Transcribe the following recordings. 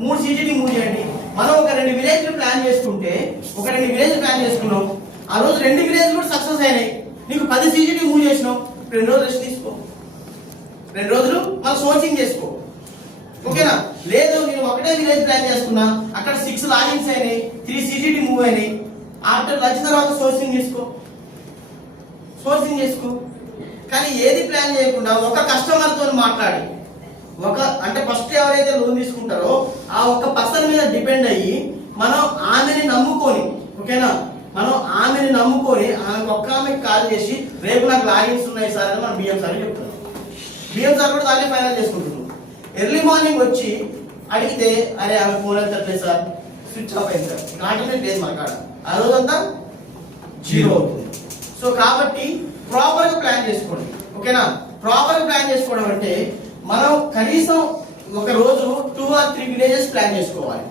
3 CGT move చేయండి. మనం ఒక 2 విలేజ్లు ప్లాన్ చేసుకుంటే ఒక 2 విలేజ్ ప్లాన్ చేసుకున్నాం, ఆ రోజు 2 విలేజ్ కూడా సక్సెస్ అయినాయి, నీకు 10 CGT మూవ్ చేసినావు, 2 రోజులు రెస్ట్ తీసుకో, 2 రోజులు మనం సోర్సింగ్ చేసుకో. ఓకేనా? లేదు నేను ఒకటే విలేజ్ ప్లాన్ చేసుకున్నా, అక్కడ 6 లాగిన్స్ అయినాయి, 3 CGT మూవ్ అయినాయి, ఆఫ్టర్ లంచ్ తర్వాత సోర్సింగ్ చేసుకో. కానీ ఏది ప్లాన్ చేయకుండా ఒక కస్టమర్తో మాట్లాడి అంటే ఫస్ట్ ఎవరైతే లోన్ తీసుకుంటారో ఆ ఒక్క పర్సన్ మీద డిపెండ్ అయ్యి మనం ఆమెని నమ్ముకొని, ఓకేనా, మనం ఆమెని నమ్ముకొని ఆమెకి కాల్ చేసి రేపు నాకు లాగిన్స్ ఉన్నాయి సార్ అని మనం బిఎం సార్ చెప్తున్నాం. బిఎం సార్ కూడా దాన్ని ఫైనల్ చేసుకుంటున్నాం. ఎర్లీ మార్నింగ్ వచ్చి అడిగితే అరే ఆమె ఫోన్ ఎత్తట్లేదు సార్, స్విచ్ ఆఫ్ అయింది సార్, కాంటాక్ట్ లేదు మన కాడ, ఆ రోజంతా 0 అవుతుంది. సో కాబట్టి ప్రాపర్ గా ప్లాన్ చేసుకోండి. ఓకేనా? ప్రాపర్ గా ప్లాన్ చేసుకోవడం అంటే మనం కనీసం ఒక రోజు 2 or 3 విలేజెస్ ప్లాన్ చేసుకోవాలి.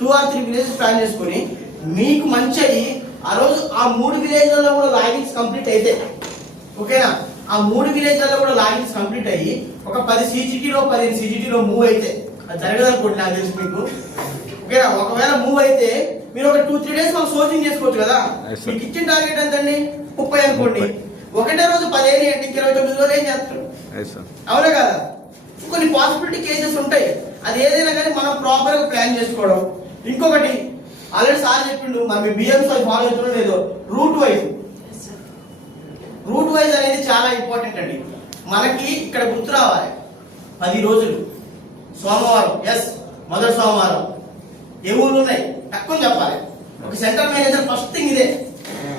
2 or 3 విలేజెస్ ప్లాన్ చేసుకొని మీకు మంచి అయ్యి ఆ రోజు ఆ 3 విలేజ్లలో కూడా లాగిన్స్ కంప్లీట్ అయితే, ఓకేనా, ఆ 3 విలేజ్లలో కూడా లాగిన్స్ కంప్లీట్ అయ్యి ఒక 10 CGTలో 15 CGTలో మూవ్ అయితే, అది జరగదనుకోండి నాకు తెలిసి మీకు, ఓకేనా, ఒకవేళ మూవ్ అయితే మీరు ఒక 2-3 డేస్ మనం సోర్సింగ్ చేసుకోవచ్చు కదా. మీకు ఇచ్చిన టార్గెట్ ఎంతండి? 30 అనుకోండి, ఒకటే రోజు 10 అంటే 29 రోజులు ఏం చేస్తారు? అవునా కదా? కొన్ని పాసిబిలిటీ కేసెస్ ఉంటాయి. అది ఏదైనా కానీ మనం ప్రాపర్ గా ప్లాన్ చేసుకోవడం. ఇంకొకటి ఆల్రెడీ సార్ చెప్పిండు, మరి బిఎంస్ ఫాలో అవుతుందో లేదో, రూట్ వైజ్ అనేది చాలా ఇంపార్టెంట్ అండి. మనకి ఇక్కడ గుర్తు రావాలి, 10 రోజులు సోమవారం, మొదటి సోమవారం ఏ ఊళ్ళు ఉన్నాయి తక్కువ చెప్పాలి. ఒక సెంటర్ మేనేజర్ ఫస్ట్ థింగ్ ఇదే,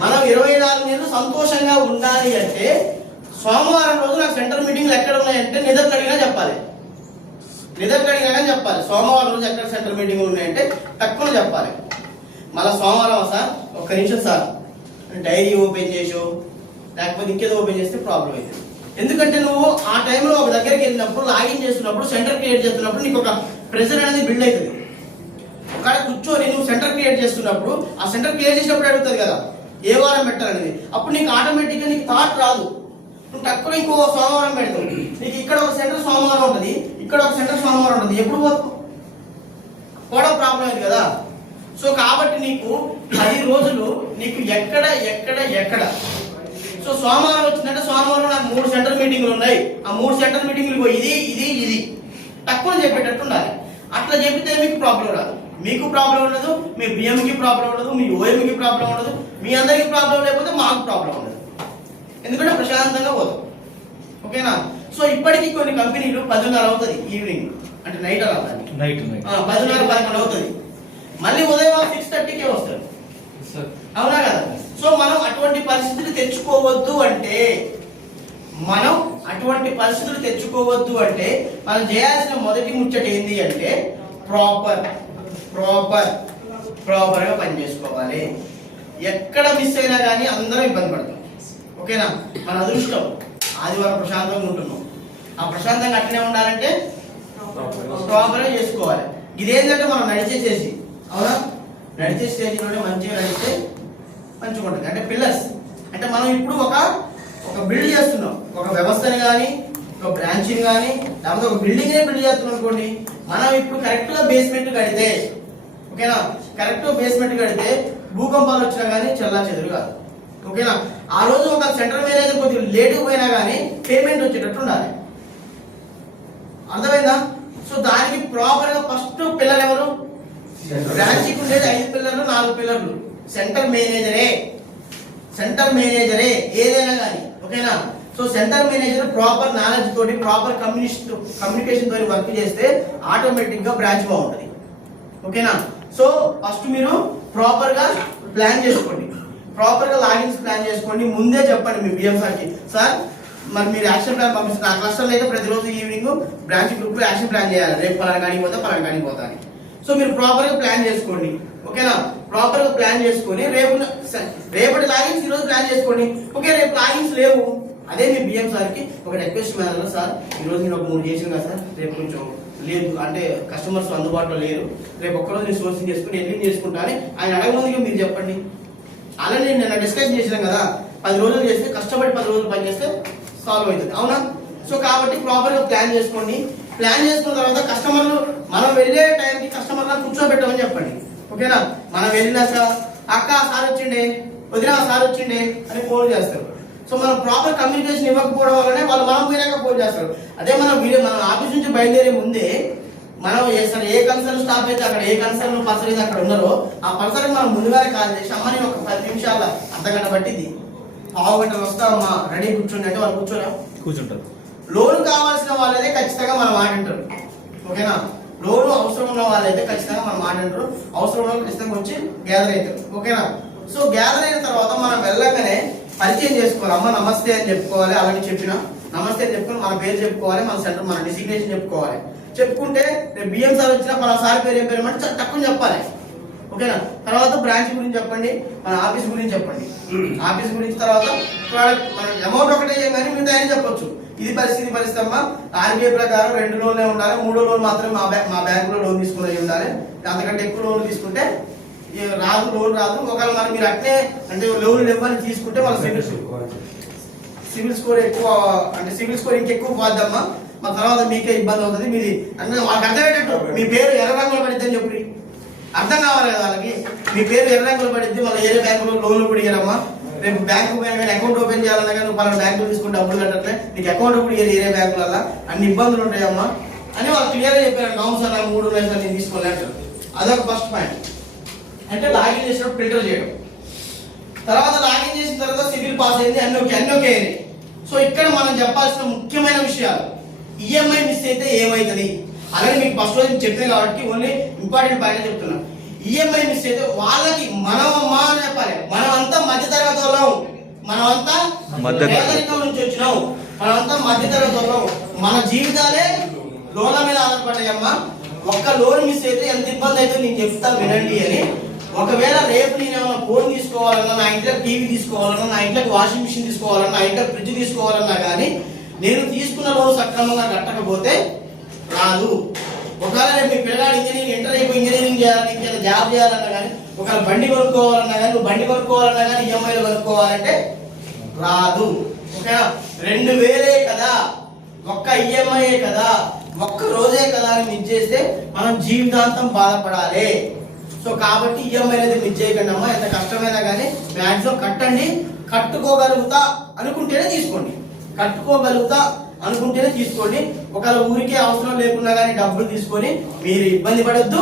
మనం 24 నెలలు సంతోషంగా ఉండాలి అంటే సోమవారం రోజు నాకు సెంటర్ మీటింగ్లు ఎక్కడ ఉన్నాయంటే నిధులు అడిగినా చెప్పాలి. సోమవారం రోజు ఎక్కడ సెంటర్ మీటింగ్లు ఉన్నాయంటే తక్కువ చెప్పాలి. మళ్ళీ సోమవారం సార్ ఒక్క నిమిషం సార్ డైరీ ఓపెన్ చేసో లేకపోతే ఇంకేదో ఓపెన్ చేస్తే ప్రాబ్లం అవుతుంది. ఎందుకంటే నువ్వు ఆ టైంలో ఒక దగ్గరికి వెళ్ళినప్పుడు లాగిన్ చేస్తున్నప్పుడు సెంటర్ క్రియేట్ చేస్తున్నప్పుడు నీకు ఒక ప్రెషర్ అనేది బిల్డ్ అవుతుంది. అక్కడ కూర్చొని నువ్వు సెంటర్ క్రియేట్ చేస్తున్నప్పుడు ఆ సెంటర్ క్రియేట్ చేసినప్పుడు అడుగుతుంది కదా ఏ వారం పెట్టాలనేది, అప్పుడు నీకు ఆటోమేటిక్గా నీకు థాట్ రాదు. నువ్వు తక్కువ ఇంకో సోమవారం పెడతావు, నీకు ఇక్కడ ఒక సెంటర్ సోమవారం ఉంటుంది, ఇక్కడ ఒక సెంటర్ సోమవారం ఉంటుంది, ఎప్పుడు పోతావు? కూడా ప్రాబ్లం అయింది కదా. సో కాబట్టి నీకు 10 రోజులు నీకు ఎక్కడ సో సోమవారం వచ్చిందంటే సోమవారం నాకు 3 సెంటర్ మీటింగ్లు ఉన్నాయి, ఆ 3 సెంటర్ మీటింగ్లు ఇది తక్కువ చెప్పేటట్టు ఉండాలి. అట్లా చెప్పితే మీకు ప్రాబ్లం రాదు, మీకు ప్రాబ్లం ఉండదు, మీ బిఎంకి ప్రాబ్లం ఉండదు, మీ ఓఎంకి ప్రాబ్లం ఉండదు, మీ అందరికి ప్రాబ్లం లేకపోతే మాకు ప్రాబ్లం ఉండదు, ఎందుకంటే ప్రశాంతంగా పోతాం. ఓకేనా? సో ఇప్పటికీ కొన్ని కంపెనీలు 10:30 అవుతుంది ఈవినింగ్, అంటే నైట్ అలా 10:30-11 అవుతుంది, మళ్ళీ ఉదయం 6:30కే వస్తారు. అవునా కదా? సో మనం అటువంటి పరిస్థితులు తెచ్చుకోవద్దు అంటే మనం చేయాల్సిన మొదటి ముచ్చట ఏంటి అంటే ప్రాపర్ గా పని చేసుకోవాలి. ఎక్కడ మిస్ అయినా కానీ అందరం ఇబ్బంది పడతాం. ఓకేనా? మన అదృష్టం ఆదివారం ప్రశాంతంగా ఉంటున్నాం, ఆ ప్రశాంతంగా అట్లనే ఉండాలంటే ప్రాపర్ గా చేసుకోవాలి. ఇదేంటంటే మనం నడిచేసేసి, అవునా, నడిచే స్టేజ్లోనే మంచిగా నడిస్తే మంచిగా ఉంటుంది. అంటే పిల్లర్స్ అంటే మనం ఇప్పుడు ఒక బిల్డ్ చేస్తున్నాం, ఒక వ్యవస్థని కానీ ఒక బ్రాంచ్ని కానీ లేకపోతే ఒక బిల్డింగ్ బిల్డ్ చేస్తున్నాం అనుకోండి, మనం ఇప్పుడు కరెక్ట్ గా బేస్మెంట్ కడితే, ఓకేనా, కరెక్ట్ గా బేస్మెంట్ కడితే భూకంపాలు వచ్చినా కానీ చెల్లాచెదురు కాదు. ఓకేనా? ఆ రోజు ఒక సెంటర్ మేనేజర్ కొద్దిగా లేటుగా పోయినా కానీ పేమెంట్ వచ్చేటట్టు ఉండాలి. అర్థమైందా? సో దానికి ప్రాపర్ గా ఫస్ట్ పిల్లర్ ఎవరు? బ్రాంచ్కి ఉండేది 5 పిల్లర్లు 4 పిల్లర్లు సెంటర్ మేనేజరే ఏదైనా కానీ. ఓకేనా? So centre manager proper knowledge తోటి ప్రాపర్ కమ్యూనికేషన్ తోటి వర్క్ చేస్తే ఆటోమేటిక్ గా బ్రాంచ్ బాగుంటుంది. ఓకేనా? సో ఫస్ట్ మీరు ప్రాపర్ గా ప్లాన్ చేసుకోండి, ప్రాపర్ గా లాగిన్స్ ప్లాన్ చేసుకోండి. ముందే చెప్పండి మీ బిఎం సార్కి, సార్ మరి మీరు యాక్షన్ ప్లాన్ పంపిస్తున్నారు, ఆ క్లస్టర్లో అయితే ప్రతిరోజు ఈవినింగ్ బ్రాంచ్ గ్రూప్ లో యాక్షన్ ప్లాన్ చేయాలి, రేపు పలానా కాడికి పోతా అని. సో మీరు ప్రాపర్ గా ప్లాన్ చేసుకోండి. ఓకేనా? ప్రాపర్ గా ప్లాన్ చేసుకొని రేపటి లాగిన్స్ ఈ రోజు ప్లాన్ చేసుకోండి. ఓకే, రేపు లాగిన్స్ లేవు, అదే మీ బిఎం సార్కి ఒక రిక్వెస్ట్ మేనర్, సార్ ఈ రోజు నేను ఒక 3 చేసిన కదా సార్, రేపు కొంచెం లేదు అంటే కస్టమర్స్ అందుబాటులో లేరు, రేపు ఒక్కరోజు నేను సోర్సింగ్ చేసుకుని ఎన్ని చేసుకుంటా అని ఆయన అడగముందుగా మీరు చెప్పండి. అలానే నేను డిస్కస్ చేసినాం కదా, 10 రోజులు చేస్తే కష్టపడి 10 రోజులు పని చేస్తే సాల్వ్ అవుతుంది. అవునా? సో కాబట్టి ప్రాపర్ గా ప్లాన్ చేసుకోండి. ప్లాన్ చేసుకున్న తర్వాత కస్టమర్లు మనం వెళ్ళే టైంకి కస్టమర్లా కూర్చోబెట్టమని చెప్పండి. ఓకేనా? మనం వెళ్ళినాక అక్క సార్ వచ్చిండే, వదిన సార్ వచ్చిండే అని ఫోన్ చేస్తారు. సో మనం ప్రాపర్ కమ్యూనికేషన్ ఇవ్వకపోవడం వల్లనే వాళ్ళు మనం పోయినాక ఫోన్ చేస్తారు. అదే మనం ఆఫీస్ నుంచి బయలుదేరే ముందే మనం ఏ కన్సర్న్ స్టాప్ అయితే అక్కడ ఏ కన్సర్న్ పర్సన్ అయితే అక్కడ ఉన్నారో ఆ పర్సన్ మనం ముందుగానే కాల్ చేసి అమ్మ నేను ఒక 10 నిమిషాల అర్ధగంట పట్టింది, పావు గంటలు వస్తామమ్మా రెడీ కూర్చోండి అంటే వాళ్ళు కూర్చుంటారు. లోన్ కావాల్సిన వాళ్ళైతే ఖచ్చితంగా మనం మాట్లాడతారు. ఓకేనా? లోన్ అవసరం ఉన్న వాళ్ళైతే ఖచ్చితంగా మనం మాట్లాడతారు. అవసరం ఉన్న వాళ్ళు ఖచ్చితంగా వచ్చి గ్యాదర్ అవుతారు. ఓకేనా? సో గ్యాదర్ అయిన తర్వాత మనం వెళ్ళగానే పరిచయం చేసుకోవాలి. అమ్మ నమస్తే అని చెప్పుకోవాలి. అలాగే చెప్పిన నమస్తే అని చెప్పుకొని మన పేరు చెప్పుకోవాలి, మన సెంటర్ మన డిసిగ్నేషన్ చెప్పుకోవాలి. చెప్పుకుంటే రేపు బిఎం సార్ వచ్చినా మన సార్ పేరు ఏం పేరు అంటే తక్కువ చెప్పాలి. ఓకేనా? తర్వాత బ్రాంచ్ గురించి చెప్పండి, మన ఆఫీస్ గురించి చెప్పండి. ఆఫీస్ గురించి తర్వాత మన అమౌంట్ ఒకటే చేయగానే మీరు తయారీ చెప్పొచ్చు. ఇది పరిస్థితి అమ్మా, ఆర్బీఐ ప్రకారం 2 లోన్లే ఉండాలి, 3వ లోన్ మాత్రమే మా బ్యాంకులో లోన్ తీసుకునేది ఉండాలి. అంతకంటే ఎక్కువ లోన్ తీసుకుంటే లోన్ రాదు. ఒకవేళ మరి మీరు అట్లే అంటే లోన్లు ఇవ్వని తీసుకుంటే వాళ్ళ సివిల్ స్కోర్ ఎక్కువ అంటే సివిల్ స్కోర్ ఇంకెక్కువ పోద్దమ్మా, మా తర్వాత మీకే ఇబ్బంది అవుతుంది. మీది అంటే వాళ్ళకి అర్థమయ్యేటట్టు మీ పేరు ఎర్ర రంగులో పడిద్ది అని చెప్పి అర్థం కావాలి కదా వాళ్ళకి. మీ పేరు ఎర్ర రంగులో పడిద్ది, మళ్ళీ ఏరే బ్యాంకులో లోన్లు కూడా ఇయ్యరమ్మా. రేపు బ్యాంకు పోయినా అకౌంట్ ఓపెన్ చేయాలన్నా కానీ నువ్వు పలానా బ్యాంకులు తీసుకుంటే డబ్బులు కట్టట్లే, నీకు అకౌంట్ కూడా ఏరే బ్యాంకులలో అన్ని ఇబ్బందులు ఉంటాయమ్మా అని వాళ్ళు క్లియర్గా చెప్పారు. అవును సార్ నాకు 3 లక్షలు నేను తీసుకోలేంటారు. అదొక ఫస్ట్ పాయింట్. అంటే లాగిన్ చేసినప్పుడు ఫిల్టర్ చేయడం. తర్వాత లాగిన్ చేసిన తర్వాత సివిల్ పాస్ అయింది, అన్నీ ఓకే. సో ఇక్కడ మనం చెప్పాల్సిన ముఖ్యమైన విషయాలు, ఈఎంఐ మిస్ అయితే ఏమవుతుంది అలాగే మీకు ఫస్ట్ రోజు చెప్పాను కాబట్టి ఓన్లీ ఇంపార్టెంట్ పాయింట్ చెప్తున్నా. ఈఎంఐ మిస్ అయితే వాళ్ళకి మనం అమ్మా అని చెప్పాలి. మనమంతా మధ్యతరగతి వాళ్ళం, మనమంతా పేదరికం నుంచి వచ్చినాం, మనమంతా మధ్యతరగతి వాళ్ళం. మన జీవితాలే లోన్ల మీద ఆధారపడ్డాయమ్మా. ఒక్క లోన్ మిస్ అయితే ఎంత ఇబ్బంది అయితే నేను చెప్తా వినండి అని. ఒకవేళ రేపు నేను ఏమైనా ఫోన్ తీసుకోవాలన్నా, నా ఇంట్లో టీవీ తీసుకోవాలన్నా, నా ఇంట్లో వాషింగ్ మిషన్ తీసుకోవాలన్నా, నా ఇంట్లో ఫ్రిడ్జ్ తీసుకోవాలన్నా కానీ నేను తీసుకున్న లోన్ సక్రమంగా కట్టకపోతే రాదు. ఒకవేళ రేపు మీ పిల్లగాడు ఇంటర్ అయిపోయి ఇంజనీరింగ్ చేయాలని, ఇంకేదో జాబ్ చేయాలన్నా కానీ, ఒకవేళ బండి కొనుక్కోవాలన్నా కానీ, నువ్వు బండి కొనుక్కోవాలన్నా కానీ ఈఎంఐలో కొనుక్కోవాలంటే రాదు. ఓకేనా? 2000 కదా, ఒక్క ఈఎంఐ కదా, ఒక్క రోజే కదా అని మిస్ చేస్తే మనం జీవితాంతం బాధపడాలి. సో కాబట్టి ఈఎంఐ అనేది మిస్ చేయకండి అమ్మా. ఎంత కష్టమైనా కానీ మ్యాక్సిమం కట్టండి. కట్టుకోగలుగుతా అనుకుంటేనే తీసుకోండి, ఒకవేళ ఊరికే అవసరం లేకున్నా కానీ డబ్బులు తీసుకొని మీరు ఇబ్బంది పడొద్దు,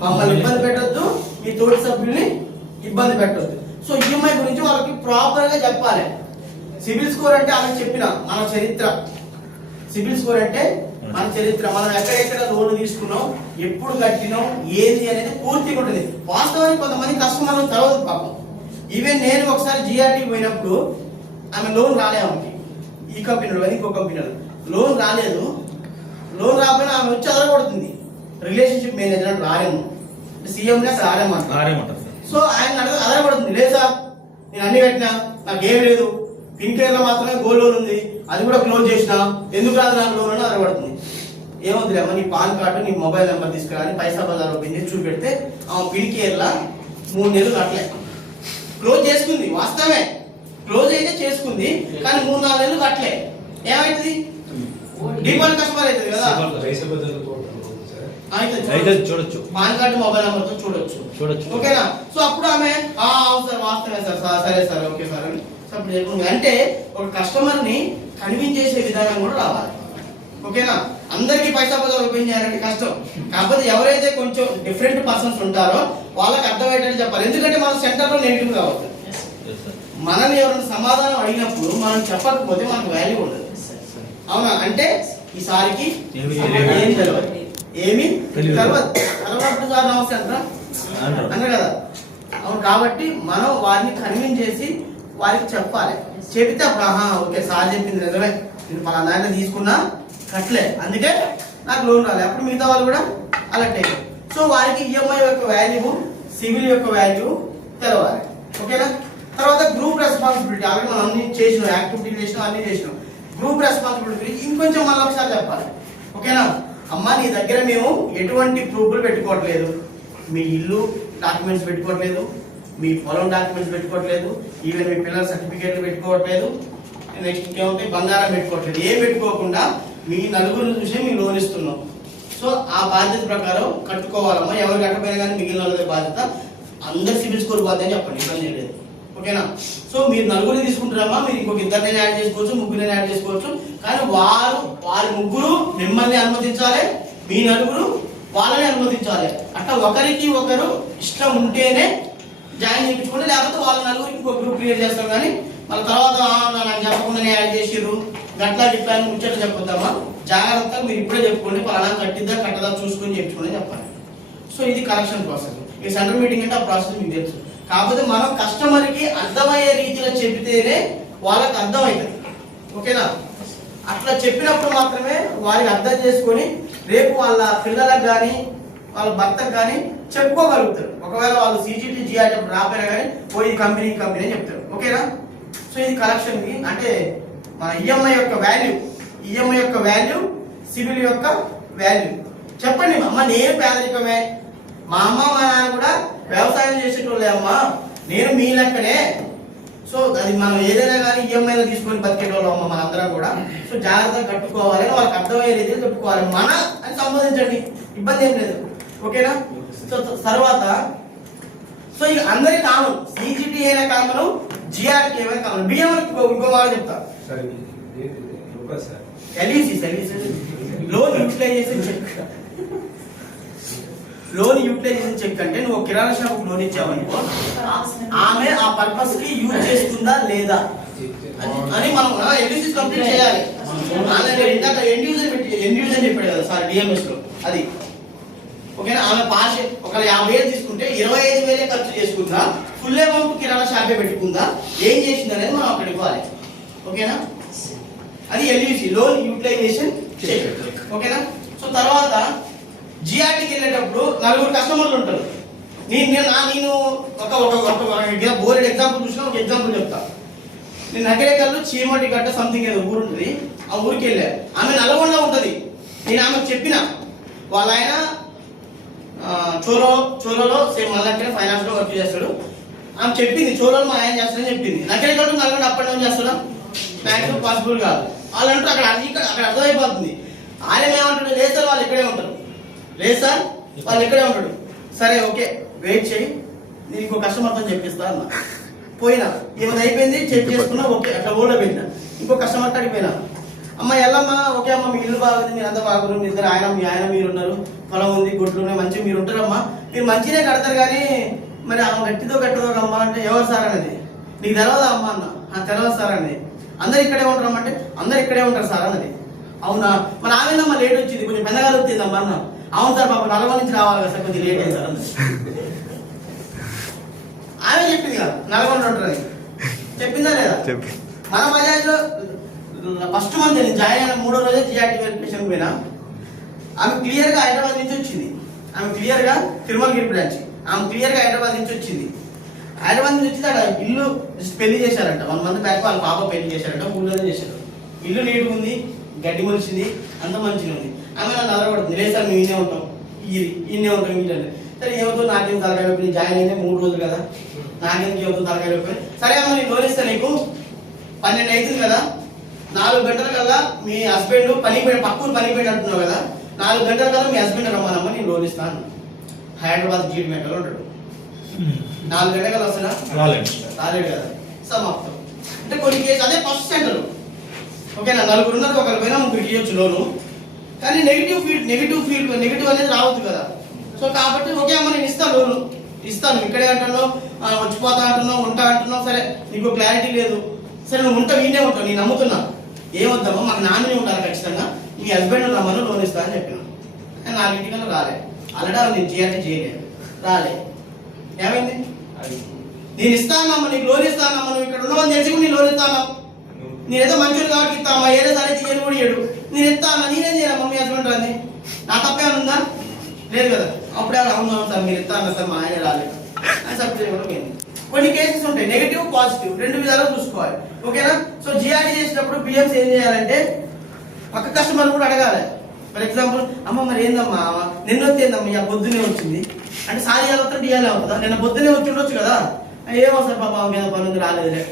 మమ్మల్ని ఇబ్బంది పెట్టొద్దు, మీ తోటి సభ్యుల్ని ఇబ్బంది పెట్టొద్దు. సో ఈఎంఐ గురించి వాళ్ళకి ప్రాపర్ గా చెప్పాలి. సిబిల్ స్కోర్ అంటే అలా చెప్పిన మన చరిత్ర. సిబిల్ స్కోర్ అంటే మన చరిత్ర, మనం ఎక్కడెక్కడ లోన్ తీసుకున్నాం, ఎప్పుడు కట్టినాం, ఏది అనేది పూర్తిగా ఉంటుంది. వాస్తవానికి కొంతమంది కస్టమర్లు తెలవదు పాపం. ఈవెన్ నేను ఒకసారి జిఆర్టీ పోయినప్పుడు ఆమె లోన్ రాలే, ఆమెకి ఈ కంపెనీలో కానీ ఇంకో కంపెనీలో లోన్ రాలేదు. లోన్ రాకపోయినా ఆమె వచ్చి అదరగొడుతుంది. రిలేషన్షిప్ మేనేజర్ అంటే రారేమో, సీఎం రారేమంటారు. సో ఆయన అదరగొడుతుంది, లేదు సార్ నేను అన్ని కట్టినా, నాకేం లేదు, ఫిన్కేర్ లో మాత్రమే గోల్డ్ లోన్ ఉంది, అది కూడా క్లోజ్ చేసిన, ఎందుకు రాదు నాకు లోన్ అని అదరగొడుతుంది. ఏమవుతుందమ్మా, నీ పాన్ కార్డు నీ మొబైల్ నెంబర్ తీసుకురాని పైసా బజార్ ఓపెన్ చేసి చూపెడితే ఆమె ఫిన్కేర్ లా 3 నెలలు కట్టలే, క్లోజ్ చేసుకుంది. వాస్తవమే క్లోజ్ అయితే చేసుకుంది, కానీ 3-4 నెలలు కట్టలే. ఏమైతుంది? డిఫాల్ట్ కస్టమర్ అవుతుంది కదా. చూడొచ్చు, పాన్ కార్డు మొబైల్ నెంబర్ తో చూడొచ్చు. ఓకేనా? సో అప్పుడు ఆమె అవును సార్ వాస్తవమే సార్, సరే సార్ ఓకే సార్ అని సపోర్ట్. అంటే ఒక కస్టమర్ ని కన్విన్స్ చేసే విధానం కూడా రావాలి. ఓకేనా? అందరికి పైసా బజార్ ఓపెన్ చేయాలంటే కష్టం. కాకపోతే ఎవరైతే కొంచెం డిఫరెంట్ పర్సన్స్ ఉంటారో వాళ్ళకి అర్థమయ్యేటట్టు చెప్పాలి. ఎందుకంటే మన సెంటర్ లో నెగిటివ్ కావచ్చు. మనల్ని ఎవరైనా సమాధానం అడిగినప్పుడు మనం చెప్పకపోతే మనకు వాల్యూ ఉండదు. అవునా? అంటే ఈసారికి ఏం తెలియదు, ఏమి తెలియదు సార్ నమస్తే అంటారా అన్నారు కదా. అవును, కాబట్టి మనం వారిని కన్విన్స్ చేసి వారికి చెప్పాలి. చెబితే ఓకే సార్ చెప్పింది నిజమే, నేను పలానా దాంట్లో తీసుకున్నా కట్టలే, అందుకే నాకు లోన్ రాలే. అప్పుడు మిగతా వాళ్ళు కూడా అలర్ట్ అయ్యారు. సో వారికి ఈఎంఐ యొక్క వాల్యూ, సివిల్ యొక్క వాల్యూ తెలవాలి. ఓకేనా? తర్వాత గ్రూప్ రెస్పాన్సిబిలిటీ, అలాగే మనం అన్ని చేసినాం, యాక్టివిటీ చేసినాం, అన్ని చేసినాం. గ్రూప్ రెస్పాన్సిబిలిటీ గురించి ఇంకొంచెం మళ్ళీ ఒకసారి చెప్పాలి. ఓకేనా? అమ్మ నీ దగ్గర మేము ఎటువంటి ప్రూఫ్లు పెట్టుకోవట్లేదు, మీ ఇల్లు డాక్యుమెంట్స్ పెట్టుకోవట్లేదు, మీ పొలం డాక్యుమెంట్స్ పెట్టుకోవట్లేదు, ఈవెన్ మీ పిల్లల సర్టిఫికేట్లు పెట్టుకోవట్లేదు, నెక్స్ట్ ఇంకేముంటే బంగారం పెట్టుకోవట్లేదు. ఏం పెట్టుకోకుండా మీ నలుగురు చూసి మీ లోన్ ఇస్తున్నాం. సో ఆ బాధ్యత ప్రకారం కట్టుకోవాలమ్మా. ఎవరు కట్టపోయినా కానీ మిగిలిన వాళ్ళది బాధ్యత. అందరు సివిల్ స్కోర్ బాధ్యత అని చెప్పండి, ఇబ్బంది లేదు. ఓకేనా? సో మీరు నలుగురిని తీసుకుంటారమ్మా, మీరు ఇంకొక ఇద్దరిని యాడ్ చేసుకోవచ్చు, ముగ్గురిని యాడ్ చేసుకోవచ్చు. కానీ వారి ముగ్గురు మిమ్మల్ని అనుమతించాలి, మీ నలుగురు వాళ్ళని అనుమతించాలి. అట్లా ఒకరికి ఒకరు ఇష్టం ఉంటేనే జాయిన్ చేయించుకోండి. లేకపోతే వాళ్ళ నలుగురికి ఇంకో గ్రూప్ క్రియేట్ చేస్తాం. కానీ మళ్ళీ తర్వాత నాకు చెప్పకుండానే యాడ్ చేసిర్రు గట్లా గిట్లా అని ముచ్చట చెప్పొద్దామా. జాగ్రత్తగా మీరు ఇప్పుడే చెప్పుకోండి, పలానా కట్టిద్దా కట్టదా చూసుకొని చెప్పుకోండి చెప్పండి. సో ఇది కరెక్షన్ ప్రాసెస్. ఈ సెంటర్ మీటింగ్ అంటే ఆ ప్రాసెస్ మీకు తెలుసు. కాకపోతే మనం కస్టమర్కి అర్థమయ్యే రీతిలో చెబితేనే వాళ్ళకి అర్థమవుతుంది. ఓకేనా? అట్లా చెప్పినప్పుడు మాత్రమే వారికి అర్థం చేసుకొని రేపు వాళ్ళ పిల్లలకు కానీ వాళ్ళ భర్తకు కానీ చెప్పుకోగలుగుతారు. ఒకవేళ వాళ్ళు CGT GRT రాపోయినా కానీ పోయి కంపెనీ అని చెప్తారు. ఓకేనా? సో ఇది కరెక్షన్కి అంటే మన ఈఎంఐ యొక్క వాల్యూ సివిల్ యొక్క వాల్యూ. చెప్పండి అమ్మ, నేను పేదరికమే, మా అమ్మ మా నాన్న కూడా వ్యవసాయం చేసేటోళ్ళే అమ్మా, నేను మీ లెక్కనే. సో అది మనం ఏదైనా కానీ ఈఎంఐలో తీసుకొని బతికేటోళ్ళం అమ్మ మనందరం కూడా. సో జాగ్రత్తగా కట్టుకోవాలి, వాళ్ళకి అర్థమయ్యే రీతిలో చెప్పుకోవాలి. మన అని సంబోధించండి, ఇబ్బంది ఏం లేదు. ఓకేనా? సో తర్వాత సో ఇక అందరి కామన్, CGT అయినా కామను, GRT అయినా కామన్. బియ్యం ఇంకో మాట చెప్తా, LUC లోన్ యూటిలైజేషన్ చెక్ అంటే నువ్వు కిరాణా షాప్ లోన్ ఇచ్చావనుకో, ఆమె ఆ పర్పస్ కి యూజ్ చేస్తుందా లేదా అని మనం LUC కంప్లీట్ చేయాలి. ఇందాక ఎండ్ యూజర్ చెప్పాడు కదా సార్ DMS లో, అది ఓకేనా. ఆమె పాస్ ఒక 50,000 తీసుకుంటే 25,000 ఖర్చు చేసుకుందా, ఫుల్ అమౌంట్ కిరాణా షాపే పెట్టుకుందా, ఏం చేసింది అనేది మనం అక్కడ ఇవ్వాలి. ఓకేనా? అది LUC లోన్ యూటిలైజేషన్ చెక్. ఓకేనా? సో తర్వాత GRTకి వెళ్ళేటప్పుడు 4 కస్టమర్లు ఉంటారు. నేను ఒక బోర్డు ఎగ్జాంపుల్ చూసినా ఒక ఎగ్జాంపుల్ చెప్తా. నేను నగరేకల్లో చీమటి గట్ట సంథింగ్ ఏదో ఊరు ఉంటుంది, ఆ ఊరికి వెళ్ళా. ఆమె నల్గొండ ఉంటుంది. నేను ఆమెకు చెప్పిన వాళ్ళ ఆయన చోలలో సేమ్ మళ్ళీ ఫైనాన్స్ లో వర్క్ చేస్తాడు. ఆమె చెప్పింది చోలలో మా ఆయన చేస్తాడని చెప్పింది. నగరేకల్లో నల్గొండ అప్ అండ్ డౌన్ చేస్తాడా? మ్యాక్సిమం పాసిబుల్ కాదు. వాళ్ళు అంటారు అక్కడ అర్థమైపోతుంది. ఆయన ఏమంటాడు, లేదు సార్ వాళ్ళు ఇక్కడే ఉంటారు, లేదు సార్ వాళ్ళు ఇక్కడే ఉంటాడు. సరే ఓకే వెయిట్ చేయి, నేను ఇంకో కస్టమర్తో చెప్పిస్తా అన్న. పోయినా ఏమైనా అయిపోయింది, చెక్ చేసుకున్నా, ఓకే అట్లా ఓల్డ్ పెట్టినా. ఇంకో కస్టమర్ కాడికి పోయినా, అమ్మ ఎల్లమ్మా ఓకే అమ్మ మీ ఇల్లు బాగుంది, మీరు అంతా బాగున్నారు, మీ ఇద్దరు మీ ఆయన మీరు ఉన్నారు, పొలం ఉంది, గుడ్లు ఉన్నాయి, మంచిగా మీరు ఉంటారమ్మా, మీరు మంచిగానే కడతారు. కానీ మరి ఆమె గట్టిదో అమ్మ అంటే ఎవరు సార్ అనేది నీకు తెలవదా అమ్మ అన్న. తెలవదు సార్ అనేది. అందరు ఇక్కడే ఉంటారమ్మ అంటే అందరు ఇక్కడే ఉంటారు సార్ అన్నది. అవునా, మరి ఆమెదమ్మా లేట్ వచ్చింది, కొంచెం పెద్దగాలు వచ్చిందమ్మా అన్న. అవును సార్ పాప నల్గొండ నుంచి రావాలి కదా సార్, కొంచెం లేట్ అయింది సార్ అన్నది. ఆమె చెప్పింది కదా నల్గొండ ఉంటారని, చెప్పిందా లేదా? మన బజాజ్ లో ఫస్ట్ మంత్ నేను జాయిన్ అయిన 3వ రోజే GRT వెరిఫికేషన్ పోయినా. ఆమె క్లియర్ గా హైదరాబాద్ నుంచి వచ్చింది. ఆమె క్లియర్ గా తిరుమలగిరి బ్రాంచ్, ఆమె క్లియర్ గా హైదరాబాద్ నుంచి వచ్చింది. హైదరాబాద్ నుంచి వచ్చింది. అక్కడ ఇల్లు పెళ్లి చేశారంట, 1 month బ్యాక్ వాళ్ళ పాప పెళ్లి చేశారంట, ఊళ్ళోనే చేశారు. ఇల్లు నీట్గా ఉంది, గడ్డి మొలిచింది, అంత మంచిగా ఉంది. ఆమె నన్ను అదరపడుతుంది, లేదు సార్ మేము ఈయనే ఉంటాం, ఈయనే ఉంటాం ఇంటి. సరే ఏమవుతో నాకేం తలకాయ నొప్పి, జాయిన్ అయితే 3 రోజులు కదా, నాకేందుకు ఏమవుతో తలకాయ నొప్పి. సరే అమ్మ నేను లోన్ ఇస్తాను నీకు, 12 అవుతుంది కదా, 4 గంటల కల్లా మీ హస్బెండ్ పక్కూరు పనికి పోయి అంటున్నావు కదా, 4 గంటల కల్లా మీ హస్బెండ్ రమ్మనమ్మ నేను లోన్ ఇస్తాను. హైదరాబాద్ జీడి మెట్టలో ఉంటాడు. 4 గంటల కల్లా వస్తాడా? రాలేడు కదా, సమాప్తం. అంటే కొన్ని కేసు అదే ఫస్ట్ సెంటర్. ఓకేనా, 4 ఉన్నారు, ఒకరి పైన 3 ఇవ్వచ్చు లోను. కానీ నెగిటివ్ అనేది రావద్దు కదా. సో కాబట్టి ఓకే అమ్మ నేను ఇస్తాను, లోను ఇస్తాను, ఇక్కడే అంటున్నావు, వచ్చిపోతా అంటున్నావు, ఉంటా అంటున్నావు, సరే నీకు క్లారిటీ లేదు, సరే నువ్వు ఉంటావు, ఈయనే ఉంటావు, నేను నమ్ముతున్నా, ఏమొద్దామో మాకు నామినీ ఉండాలి ఖచ్చితంగా, మీ హస్బెండ్ రమ్మను లోన్ ఇస్తా అని చెప్పిన. 4 రాలే, ఆల్రెడీ నేను GRT చేయలేదు, రాలే. ఏమైంది? నేను ఇస్తానమ్మా, నీకు లోన్ ఇస్తానమ్మా, నువ్వు ఇక్కడ ఉన్నావని తెలిసి కూడా నేను లోన్ ఇస్తాను, నేనేదో మంచిగా కాబట్టి ఇస్తామా, ఏదో సరే చేయను కూడా ఇయ్యడు, నేను ఇస్తాను, నేనేం చేయాలమ్మా మీ హస్బెండ్ రాని, నా తప్పేమైనా ఉందా? లేదు కదా. అప్పుడే అవును సార్ మీరు ఇస్తాను సార్ మా ఆయన రాలేదు అని సబ్జెక్ట్ కూడా పోయింది. కొన్ని కేసెస్ ఉంటాయి నెగిటివ్ పాజిటివ్ 2 విధాలుగా చూసుకోవాలి. ఓకేనా? సో GRT చేసినప్పుడు PMs ఏం చేయాలంటే పక్క కస్టమర్ కూడా అడగాలి. ఫర్ ఎగ్జాంపుల్, అమ్మ మరి ఏందమ్మా నిన్న వచ్చేందమ్మా ఇక పొద్దునే వచ్చింది అంటే సారీ అవుతా డియాలే అవుతుందా, నిన్న పొద్దునే వచ్చి ఉండొచ్చు కదా, ఏమో సార్ పాప ఆమె ఏదో పని రాలేదులే,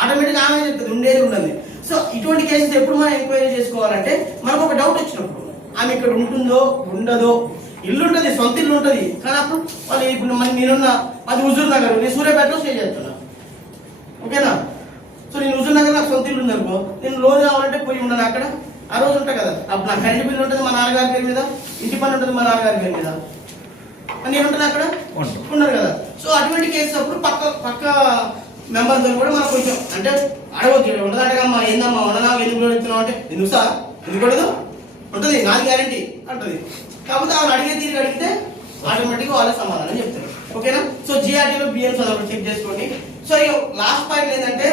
ఆటోమేటిక్గా ఆమె చెప్తుంది, ఉండేది ఉండదు. సో ఇటువంటి కేసెస్ ఎప్పుడు మనం ఎంక్వైరీ చేసుకోవాలంటే మనకు ఒక డౌట్ వచ్చినప్పుడు, ఆమె ఇక్కడ ఉంటుందో ఉండదో, ఇల్లు ఉంటుంది, సొంత ఇల్లు ఉంటుంది, కానీ అప్పుడు వాళ్ళు ఇప్పుడు మరి నేనున్న అది హుజూర్ నగర్, నేను సూర్యాపేటలో స్టే చేస్తున్నా, ఓకేనా? సో నేను హుజూర్ నగర్ నాకు సొంత ఇల్లు ఉంది అనుకో, నేను లోన్ కావాలంటే పోయి ఉండను అక్కడ, ఆ రోజు ఉంటా కదా, అప్పుడు నా కరెంట్ బిల్ ఉంటుంది మా నాన్నగారి పేరు మీద, ఇంటి పని ఉంటుంది మా నాన్నగారి పేరు మీద, నేను ఉంటాను అక్కడ ఉండరు కదా. సో అటువంటి కేసు అప్పుడు పక్క మెంబర్తో కూడా మనం కొంచెం అంటే అడగొచ్చు, ఉండదంటే అమ్మా ఏందమ్మా ఉండనా ఎందుకు అడుగుతున్నావు అంటే ఎందుకు సార్ ఎందుకు ఉండదు ఉంటుంది, నాది గ్యారంటీ అంటుంది. కాకపోతే వాళ్ళు అడిగే తీరు అడిగితే ఆటోమేటిక్గా వాళ్ళే సమాధానం చెప్తారు, ఓకేనా? సో జిఆర్టీలో బిఎన్స్ అదొకటి చెక్ చేసుకోండి. సో ఇక లాస్ట్ పాయింట్ ఏంటంటే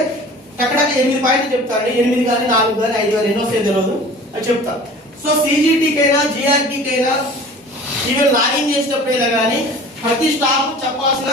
అక్కడ 8 పాయింట్లు చెప్తారండి, 8 కానీ 4 కానీ 5 కానీ ఎన్నో సేమ్ తెలియదు అది చెప్తా. సో సిజిటీకైనా జిఆర్టీకైనా ఈవెన్ లాగిన్ చేసినప్పుడైనా కానీ ప్రతి స్టాఫ్ చెప్పాల్సిన